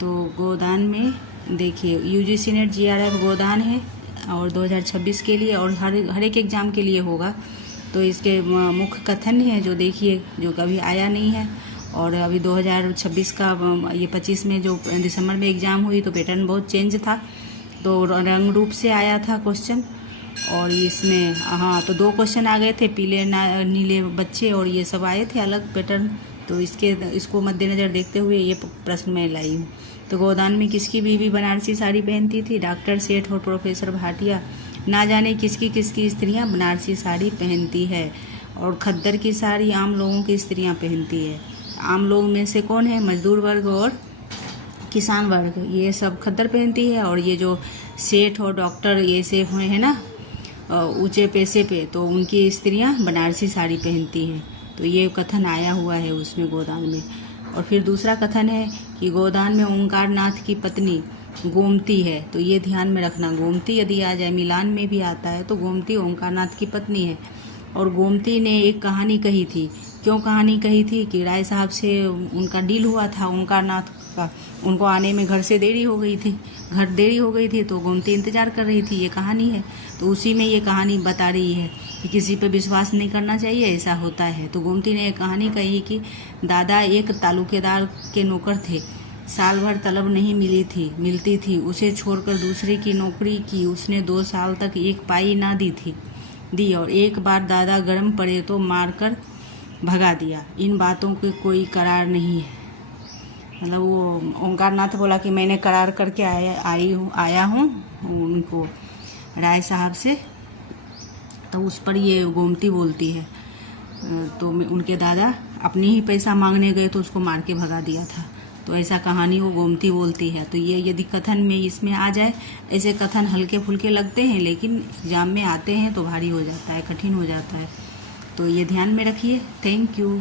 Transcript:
तो गोदान में देखिए यूजीसी नेट जीआरएफ गोदान है और 2026 के लिए और हर एक एग्ज़ाम के लिए होगा। तो इसके मुख्य कथन है जो देखिए जो कभी आया नहीं है। और अभी 2026 का ये 25 में जो दिसंबर में एग्ज़ाम हुई तो पैटर्न बहुत चेंज था, तो रंग रूप से आया था क्वेश्चन। और इसमें हाँ तो 2 क्वेश्चन आ गए थे, पीले नीले बच्चे, और ये सब आए थे अलग पैटर्न। तो इसको मद्देनज़र देखते हुए ये प्रश्न मैं लाई हूँ। तो गोदान में किसकी बीवी बनारसी साड़ी पहनती थी? डॉक्टर सेठ और प्रोफेसर भाटिया। ना जाने किसकी किसकी स्त्रियां बनारसी साड़ी पहनती है। और खद्दर की साड़ी आम लोगों की स्त्रियां पहनती है। आम लोग में से कौन है? मजदूर वर्ग और किसान वर्ग, ये सब खद्दर पहनती है। और ये जो सेठ और डॉक्टर ये से हुए हैं ना ऊंचे पैसे पे, तो उनकी स्त्रियां बनारसी साड़ी पहनती हैं। तो ये कथन आया हुआ है उसमें गोदान में। और फिर दूसरा कथन है कि गोदान में ओंकार नाथ की पत्नी गोमती है। तो ये ध्यान में रखना, गोमती यदि आ जाए, मिलान में भी आता है, तो गोमती ओंकार नाथ की पत्नी है। और गोमती ने एक कहानी कही थी। क्यों कहानी कही थी? कि राय साहब से उनका डील हुआ था ओंकार नाथ का, उनको आने में घर देरी हो गई थी, तो गोमती इंतजार कर रही थी, ये कहानी है। तो उसी में ये कहानी बता रही है कि किसी पे विश्वास नहीं करना चाहिए, ऐसा होता है। तो गोमती ने एक कहानी कही कि दादा एक तालुकेदार के नौकर थे, साल भर तलब नहीं मिलती थी, उसे छोड़कर दूसरे की नौकरी की, उसने 2 साल तक एक पाई ना दी और एक बार दादा गर्म पड़े तो मारकर भगा दिया। इन बातों के कोई करार नहीं है। मतलब वो ओंकार नाथ बोला कि मैंने करार करके आया हूँ उनको राय साहब से, तो उस पर ये गोमती बोलती है तो उनके दादा अपनी ही पैसा मांगने गए तो उसको मार के भगा दिया था। तो ऐसा कहानी वो गोमती बोलती है। तो ये यदि कथन में इसमें आ जाए, ऐसे कथन हल्के फुल्के लगते हैं लेकिन एग्जाम में आते हैं तो भारी हो जाता है, कठिन हो जाता है। तो ये ध्यान में रखिए। Thank you.